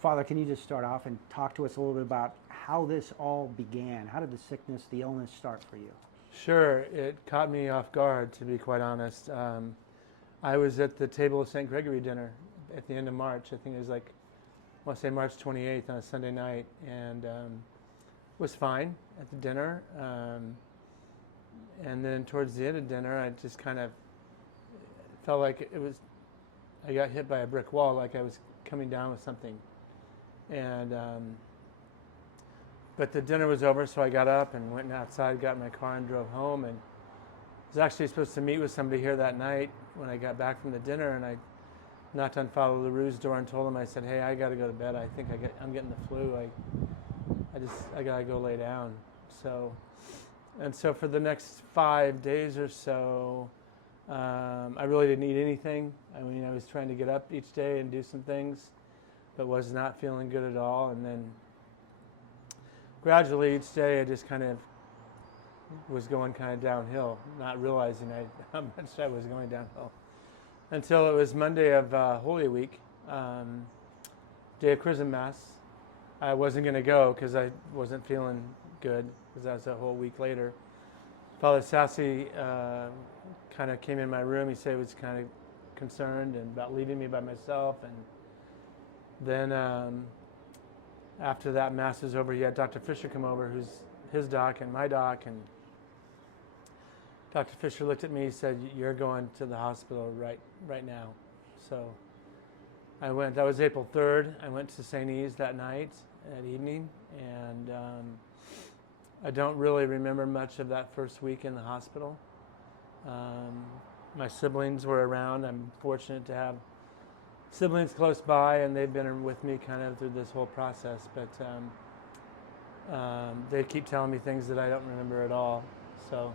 Father, can you just start off and talk to us a little bit about how this all began? How did the sickness, the illness start for you? Sure, it caught me off guard, to be quite honest. I was at the table of St. Gregory dinner at the end of March. I think it was like, I want to say March 28th on a Sunday night, and was fine at the dinner. And then towards the end of dinner, I just kind of felt like I got hit by a brick wall, like I was coming down with something. And but the dinner was over, so I got up and went outside, got in my car, and drove home. And I was actually supposed to meet with somebody here that night when I got back from the dinner, and I knocked on Father LaRue's door and told him, I said, hey, I got to go to bed. I think I'm getting the flu. I got to go lay down. So for the next 5 days or so, I really didn't eat anything. I mean, I was trying to get up each day and do some things, but was not feeling good at all. And then gradually each day I just kind of was going kind of downhill, not realizing how much I was going downhill. Until it was Monday of Holy Week, day of Chrism Mass. I wasn't going to go because I wasn't feeling good, because that was a whole week later. Father Sassy kind of came in my room. He said he was kind of concerned and about leaving me by myself. And then after that Mass was over, he had Dr. Fisher come over, who's his doc and my doc. And Dr. Fisher looked at me and said, you're going to the hospital right now. So I went. That was April 3rd. I went to St. E's that night at evening. And I don't really remember much of that first week in the hospital. My siblings were around. I'm fortunate to have siblings close by, and they've been with me kind of through this whole process. But they keep telling me things that I don't remember at all. So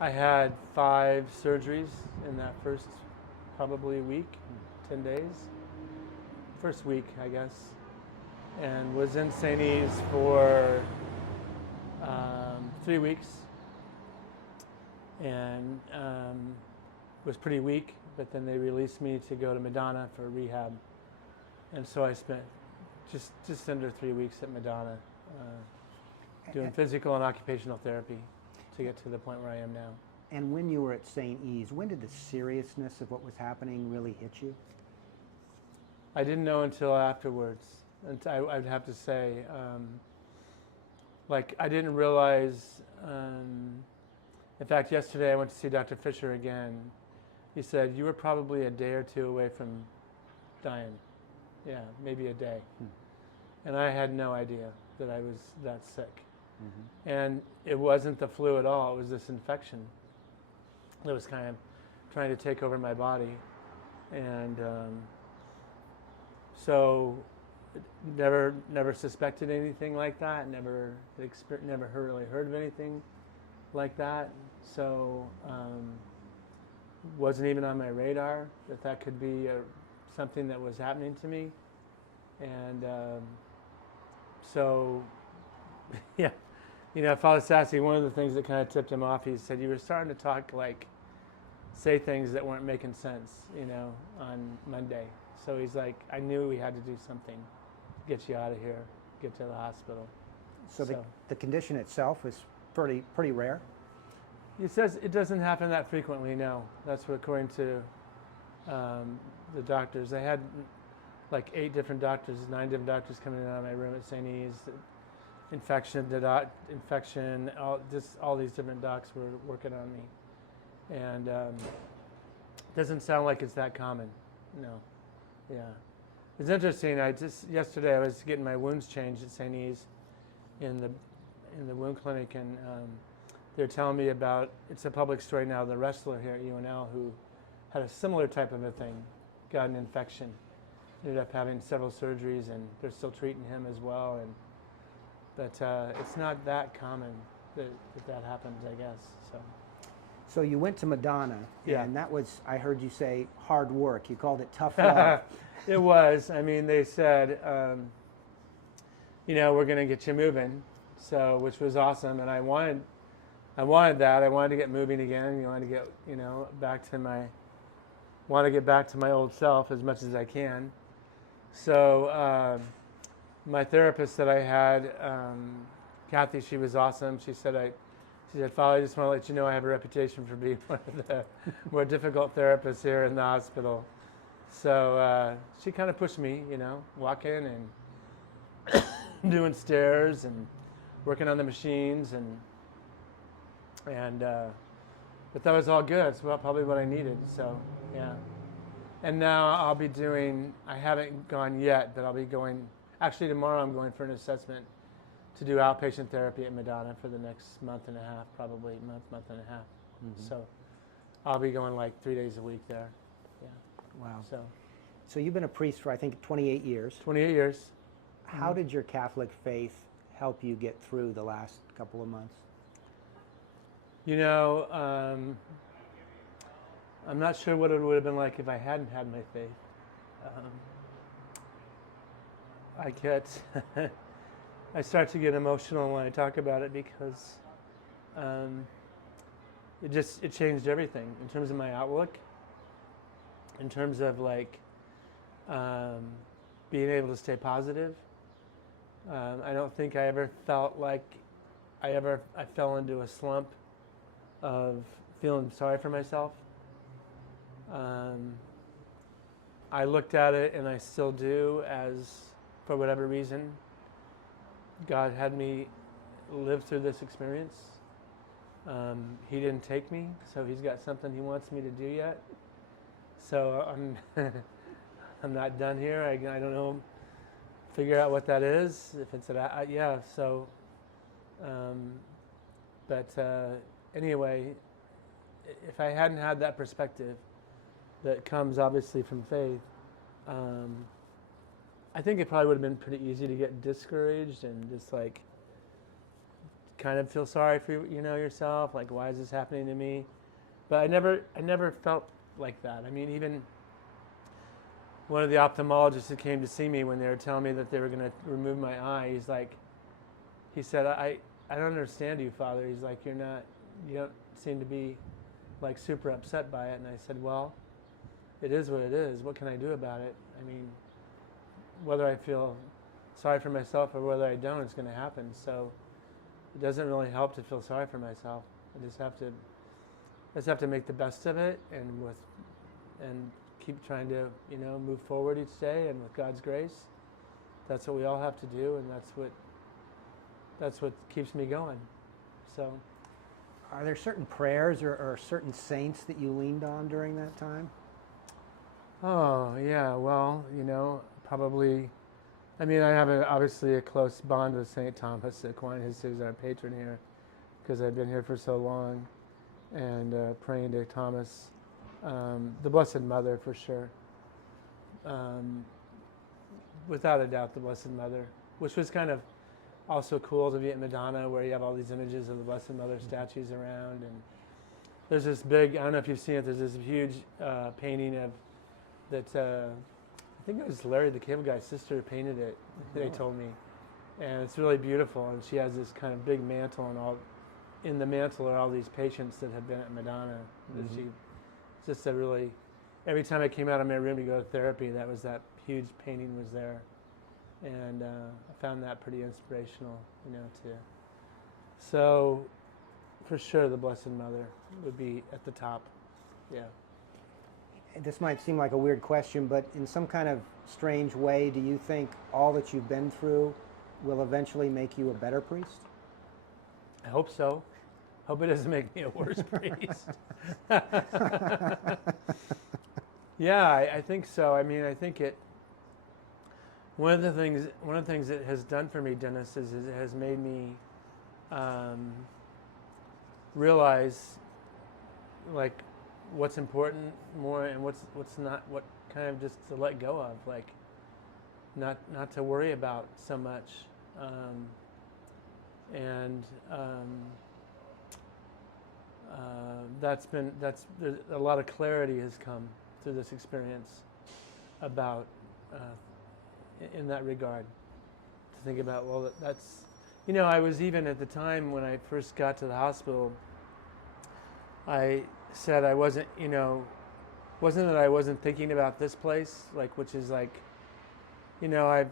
I had 5 surgeries in that first probably week, 10 days. First week, I guess. And was in St. E's for 3 weeks, and was pretty weak, but then they released me to go to Madonna for rehab. And so I spent just under 3 weeks at Madonna doing physical and occupational therapy to get to the point where I am now. And when you were at St. E's, when did the seriousness of what was happening really hit you? I didn't know until afterwards. And I'd have to say, like, I didn't realize, in fact, yesterday I went to see Dr. Fisher again. He said, you were probably a day or two away from dying. Yeah, maybe a day. And I had no idea that I was that sick. And it wasn't the flu at all. It was this infection that was kind of trying to take over my body. And so never suspected anything like that. Never really heard of anything like that. So wasn't even on my radar that could be something that was happening to me. And so, yeah, Father Sassy, one of the things that kind of tipped him off, he said, you were starting to say things that weren't making sense, on Monday. So he's like, I knew we had to do something to get you out of here, get to the hospital. So the condition itself is pretty rare? He says it doesn't happen that frequently, no. That's what, according to the doctors. I had like 9 different doctors coming in and out of my room at St. E's. Infection, all these different docs were working on me. And it doesn't sound like it's that common, no. Yeah. It's interesting, yesterday I was getting my wounds changed at St. E's in the wound clinic, and they're telling me about, it's a public story now, the wrestler here at UNL who had a similar type of a thing, got an infection, ended up having several surgeries, and they're still treating him as well. But it's not that common that happens, I guess. So you went to Madonna, yeah. And that was, I heard you say, hard work. You called it tough love. It was. I mean, they said, we're going to get you moving, which was awesome, and I wanted that. I wanted to get moving again. I wanted to get, back to my old self as much as I can. So my therapist that I had, Kathy, she was awesome. She said, Father, I just want to let you know I have a reputation for being one of the more difficult therapists here in the hospital. So she kind of pushed me, walking and doing stairs and working on the machines but that was all good. It's probably what I needed. So yeah. And now I'll be I haven't gone yet, but I'll be going. Actually, tomorrow I'm going for an assessment to do outpatient therapy at Madonna for the next month and a half, probably month and a half. Mm-hmm. So I'll be going like 3 days a week there. Yeah. Wow. So you've been a priest for, I think, 28 years. 28 years. How did your Catholic faith help you get through the last couple of months? I'm not sure what it would have been like if I hadn't had my faith. I start to get emotional when I talk about it because it changed everything in terms of my outlook, in terms of being able to stay positive. I don't think I ever felt like I fell into a slump of feeling sorry for myself. I looked at it, and I still do, as for whatever reason, God had me live through this experience. He didn't take me, so He's got something He wants me to do yet. So I'm not done here. I don't know. Figure out what that is. If it's yeah. So, anyway, if I hadn't had that perspective that comes obviously from faith, I think it probably would have been pretty easy to get discouraged and just kind of feel sorry for yourself. Like, why is this happening to me? But I never felt like that. I mean, even one of the ophthalmologists that came to see me when they were telling me that they were going to remove my eye, he said, I don't understand you, Father. He's like, you don't seem to be super upset by it. And I said, well, it is what it is. What can I do about it? I mean, whether I feel sorry for myself or whether I don't, it's going to happen. So it doesn't really help to feel sorry for myself. I just have to make the best of it and keep trying to move forward each day, and with God's grace, that's what we all have to do, and that's what keeps me going. So, are there certain prayers or certain saints that you leaned on during that time? Oh yeah, well, probably. I mean, I have obviously a close bond with St. Thomas Aquinas, who's our patron here, because I've been here for so long, and praying to Thomas. The Blessed Mother, for sure. Without a doubt, the Blessed Mother, which was kind of also cool to be at Madonna, where you have all these images of the Blessed Mother statues around. And there's this big, I don't know if you've seen it, there's this huge painting I think it was Larry the Cable Guy's sister painted it, they told me. And it's really beautiful, and she has this kind of big mantle, and in the mantle are all these patients that have been at Madonna. Mm-hmm. Just every time I came out of my room to go to therapy, that huge painting was there. And I found that pretty inspirational, too. So, for sure, the Blessed Mother would be at the top, yeah. This might seem like a weird question, but in some kind of strange way, do you think all that you've been through will eventually make you a better priest? I hope so. Hope it doesn't make me a worse priest. Yeah, I think so. I mean, I think one of the things it has done for me, Dennis, is it has made me realize what's important more and what's not, what kind of just to let go of, not to worry about so much. There's a lot of clarity has come through this experience about in that regard, to think about, well, that's, I was even at the time when I first got to the hospital, I said I wasn't, wasn't that I wasn't thinking about this place, which is you know, I've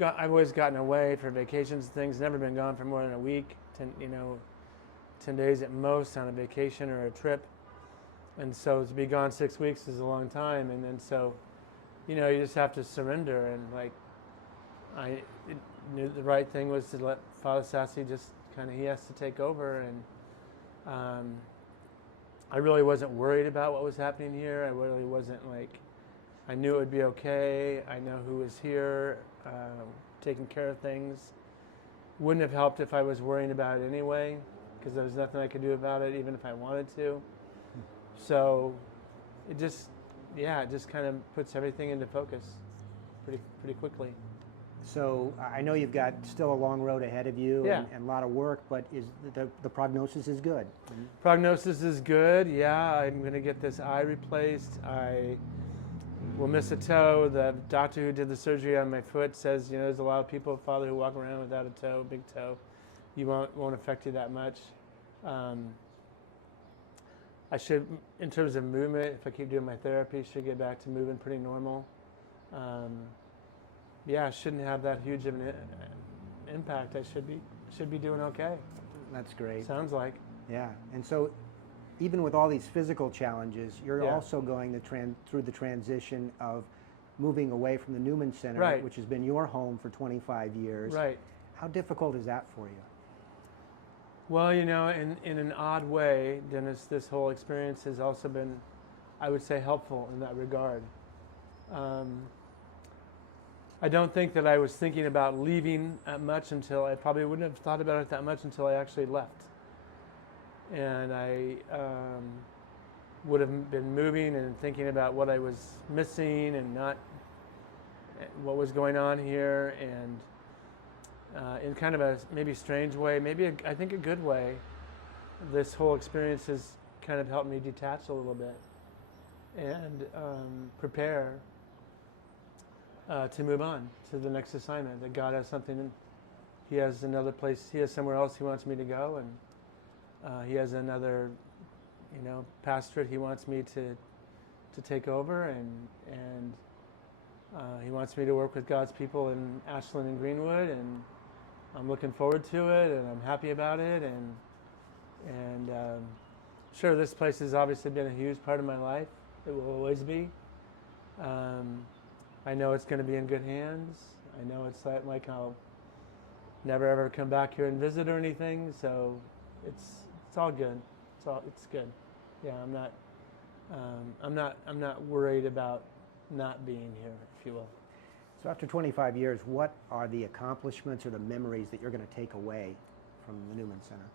always gotten away for vacations and things. Never been gone for more than a week. 10 days at most on a vacation or a trip. And so to be gone 6 weeks is a long time. And then so, you know, you just have to surrender. And like, I knew the right thing was to let Father Sassy just kind of, he has to take over. And I really wasn't worried about what was happening here. I really wasn't like, I knew it would be okay. I know who was here, taking care of things. Wouldn't have helped if I was worrying about it anyway, because there was nothing I could do about it, even if I wanted to. So it just kind of puts everything into focus pretty quickly. So I know you've got still a long road ahead of you, Yeah. and a lot of work, but is the prognosis is good? Prognosis is good. Yeah, I'm going to get this eye replaced. I will miss a toe. The doctor who did the surgery on my foot says, you know, there's a lot of people, Father, who walk around without a toe, big toe. You won't affect you that much. I should, in terms of movement, if I keep doing my therapy, should get back to moving pretty normal. Yeah, I shouldn't have that huge of an impact. I should be doing okay. That's great. Sounds like. Yeah, and so even with all these physical challenges, you're Yeah. also going through the transition of moving away from the Newman Center, Right. which has been your home for 25 years. Right. How difficult is that for you? Well, you know, in an odd way, Dennis, this whole experience has also been, I would say, helpful in that regard. I don't think that I was thinking about leaving much until, I probably wouldn't have thought about it that much until I actually left. And I would have been moving and thinking about what I was missing and not what was going on here, and in kind of a maybe strange way, I think a good way, this whole experience has kind of helped me detach a little bit and prepare to move on to the next assignment. That God has something, He has another place, He has somewhere else He wants me to go, and He has another, you know, pastorate He wants me to take over, and He wants me to work with God's people in Ashland and Greenwood, and I'm looking forward to it, and I'm happy about it, and sure, this place has obviously been a huge part of my life. It will always be. I know it's going to be in good hands. I know it's like I'll never ever come back here and visit or anything. So it's all good. It's good. Yeah, I'm not worried about not being here, if you will. So after 25 years, what are the accomplishments or the memories that you're going to take away from the Newman Center?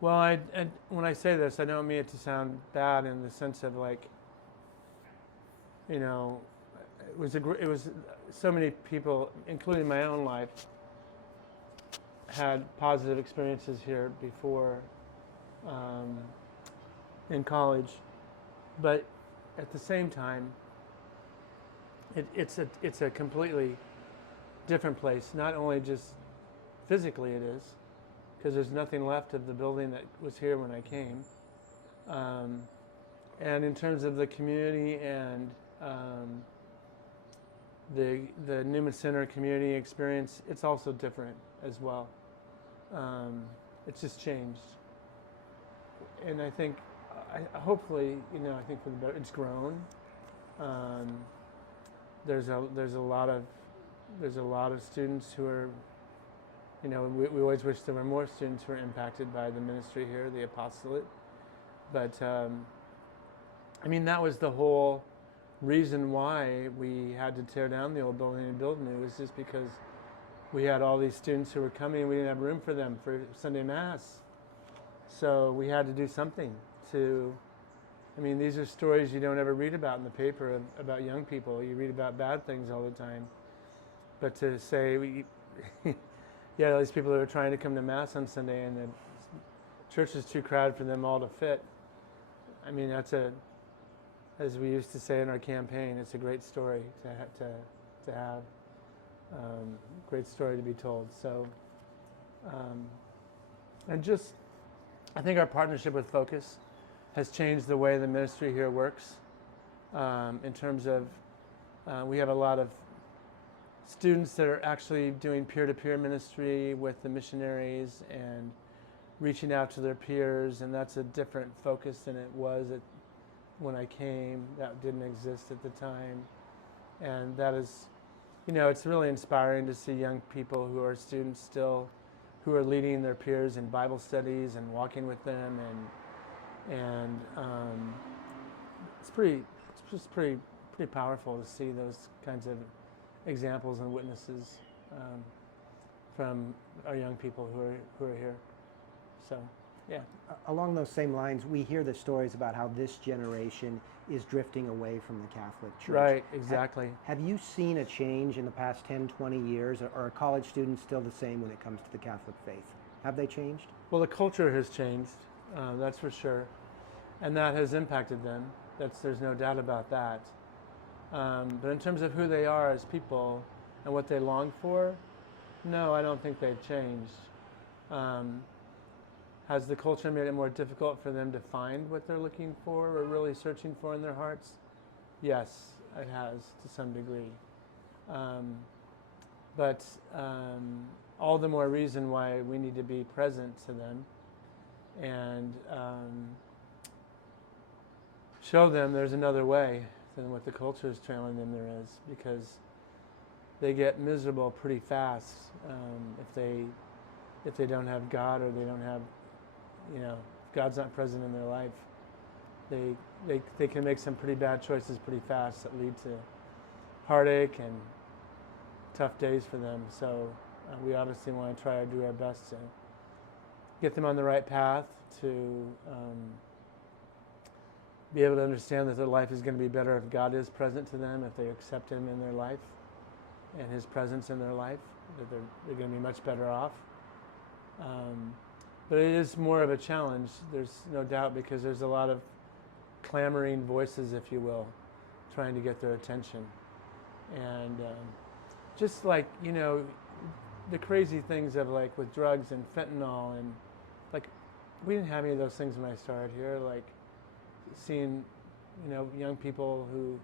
Well, when I say this, I don't mean it to sound bad in the sense of like, you know, it was so many people, including my own life, had positive experiences here before in college, but at the same time, it's a completely different place. Not only just physically it is, because there's nothing left of the building that was here when I came, and in terms of the community and the Newman Center community experience, it's also different as well. It's just changed, and I think, hopefully, you know, I think for the better. It's grown. There's a lot of students who are, you know, we always wish there were more students who are impacted by the ministry here, the apostolate. But I mean, that was the whole reason why we had to tear down the old building and build new, was just because we had all these students who were coming and we didn't have room for them for Sunday Mass. So we had to do something to, I mean, these are stories you don't ever read about in the paper about young people. You read about bad things all the time. But to say, yeah, these people that are trying to come to Mass on Sunday and the church is too crowded for them all to fit. I mean, that's as we used to say in our campaign, it's a great story to have, great story to be told. So, and just, I think our partnership with Focus has changed the way the ministry here works, in terms of, we have a lot of students that are actually doing peer-to-peer ministry with the missionaries and reaching out to their peers, and that's a different focus than it was when I came. That didn't exist at the time. And that is, it's really inspiring to see young people who are students still, who are leading their peers in Bible studies and walking with them, and it's just pretty powerful to see those kinds of examples and witnesses from our young people who are here. So, yeah. Along those same lines, we hear the stories about how this generation is drifting away from the Catholic Church. Right, exactly. Have you seen a change in the past 10, 20 years? Or are college students still the same when it comes to the Catholic faith? Have they changed? Well, the culture has changed, that's for sure. And that has impacted them. There's no doubt about that. But in terms of who they are as people and what they long for, no, I don't think they've changed. Has the culture made it more difficult for them to find what they're looking for or really searching for in their hearts? Yes, it has to some degree. But all the more reason why we need to be present to them and show them there's another way than what the culture is telling them there is, because they get miserable pretty fast if they don't have God, or they don't have, if God's not present in their life. They can make some pretty bad choices pretty fast that lead to heartache and tough days for them. So we obviously want to try to do our best to get them on the right path, to be able to understand that their life is going to be better if God is present to them, if they accept Him in their life and His presence in their life, that they're going to be much better off. But it is more of a challenge, there's no doubt, because there's a lot of clamoring voices, if you will, trying to get their attention. And just like, the crazy things of like with drugs and fentanyl, and like we didn't have any of those things when I started here, like seeing, young people who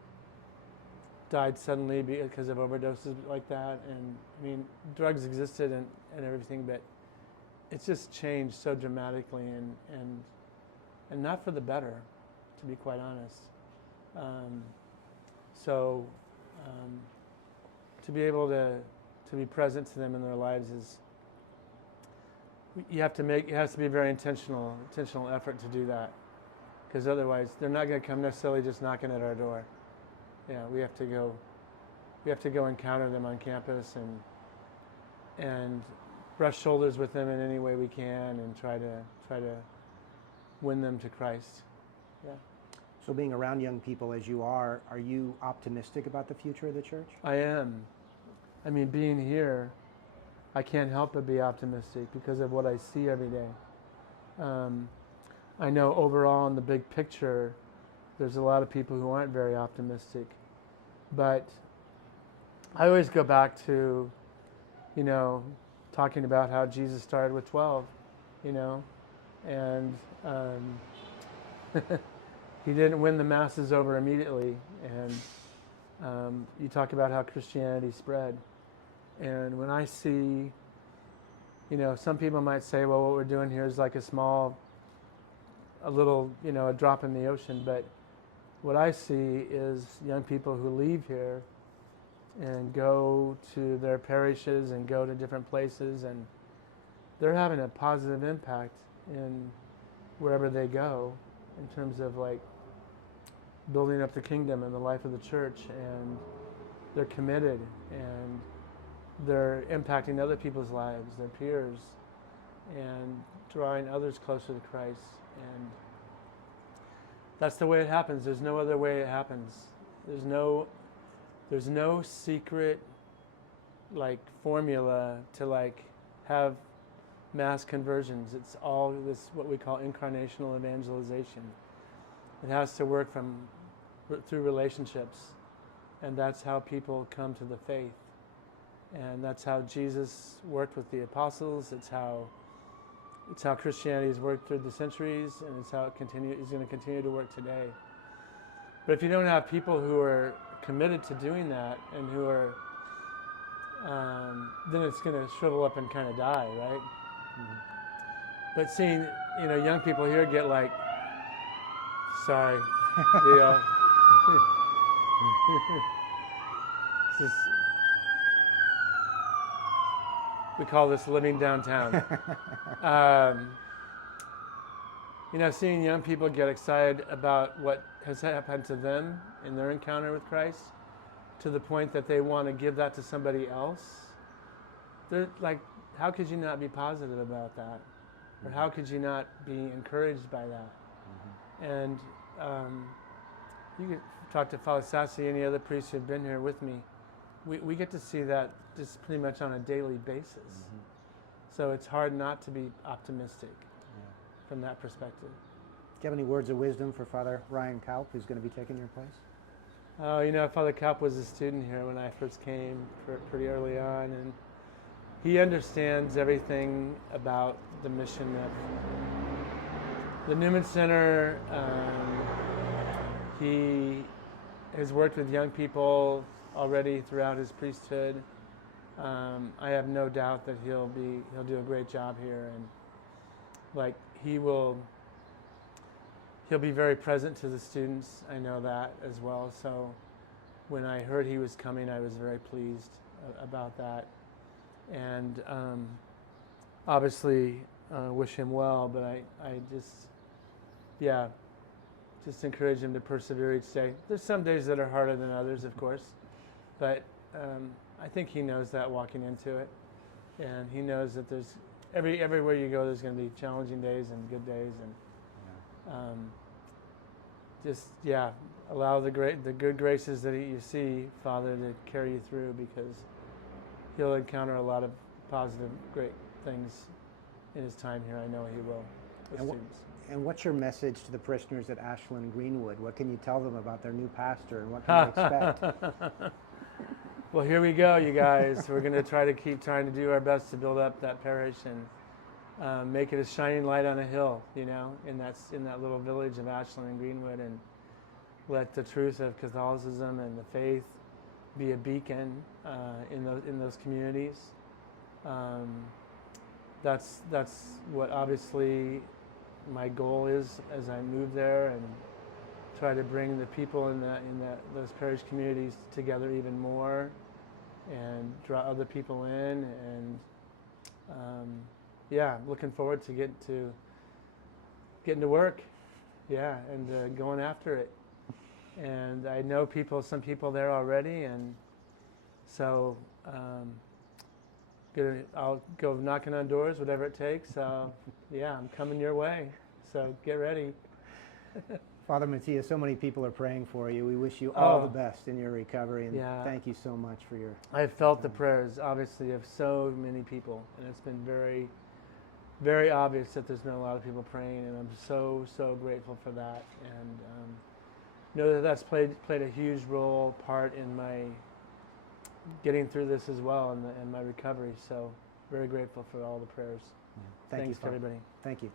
died suddenly because of overdoses like that. And I mean, drugs existed and everything, but it's just changed so dramatically and not for the better, to be quite honest. To be able to be present to them in their lives is, it has to be a very intentional effort to do that, because otherwise they're not going to come necessarily just knocking at our door. We have to go encounter them on campus and brush shoulders with them in any way we can, and try to win them to Christ. Yeah. So being around young people as you are you optimistic about the future of the church? I am. I mean, being here, I can't help but be optimistic because of what I see every day. I know overall in the big picture, there's a lot of people who aren't very optimistic. But I always go back to, talking about how Jesus started with 12, and He didn't win the masses over immediately. And you talk about how Christianity spread. And when I see, some people might say, well, what we're doing here is like a little, a drop in the ocean. But what I see is young people who leave here and go to their parishes and go to different places, and they're having a positive impact in wherever they go in terms of like building up the kingdom and the life of the church, and they're committed and they're impacting other people's lives, their peers, and drawing others closer to Christ. And that's the way it happens. There's no other way it happens. There's no secret like formula to have mass conversions. It's all this what we call incarnational evangelization. It has to work through relationships, and that's how people come to the faith. And that's how Jesus worked with the apostles. It's how Christianity has worked through the centuries, and it's how is going to continue to work today. But if you don't have people who are committed to doing that, and who are then it's going to shrivel up and kind of die, right? Mhm. But seeing, young people here get like, sorry, the, this is, we call this living downtown. Seeing young people get excited about what has happened to them in their encounter with Christ, to the point that they want to give that to somebody else. They're like, how could you not be positive about that? Or how could you not be encouraged by that? Mm-hmm. And you could talk to Father Sassi, any other priests who've been here with me. We get to see that just pretty much on a daily basis. Mm-hmm. So it's hard not to be optimistic from that perspective. Do you have any words of wisdom for Father Ryan Kaup, who's going to be taking your place? Father Kaup was a student here when I first came pretty early on, and he understands everything about the mission of the Newman Center. He has worked with young people already throughout his priesthood. I have no doubt that he'll do a great job here, and he'll be very present to the students. I know that as well. So when I heard he was coming, I was very pleased about that, and obviously wish him well. But I just encourage him to persevere each day. There's some days that are harder than others, of course, but I think he knows that walking into it, and he knows that there's everywhere you go, there's going to be challenging days and good days, and allow the good graces that you see, Father, to carry you through, because he'll encounter a lot of positive, great things in his time here. I know he will with students. And what's your message to the parishioners at Ashland and Greenwood? What can you tell them about their new pastor, and what can they expect? Well, here we go, you guys. We're going to keep trying to do our best to build up that parish and make it a shining light on a hill, in that little village of Ashland and Greenwood, and let the truth of Catholicism and the faith be a beacon in those communities. That's what obviously my goal is as I move there, and try to bring the people in those parish communities together even more, and draw other people in, and looking forward to getting to work, and going after it. And I know some people there already, and so I'll go knocking on doors, whatever it takes. I'm coming your way, so get ready. Father Matya, so many people are praying for you. We wish you all the best in your recovery, and thank you so much for your... I've felt the prayers, obviously, of so many people, and it's been very, very obvious that there's been a lot of people praying, and I'm so, so grateful for that, and know that that's played a huge part in my getting through this as well, and my recovery. So very grateful for all the prayers. Thanks to everybody. Thank you.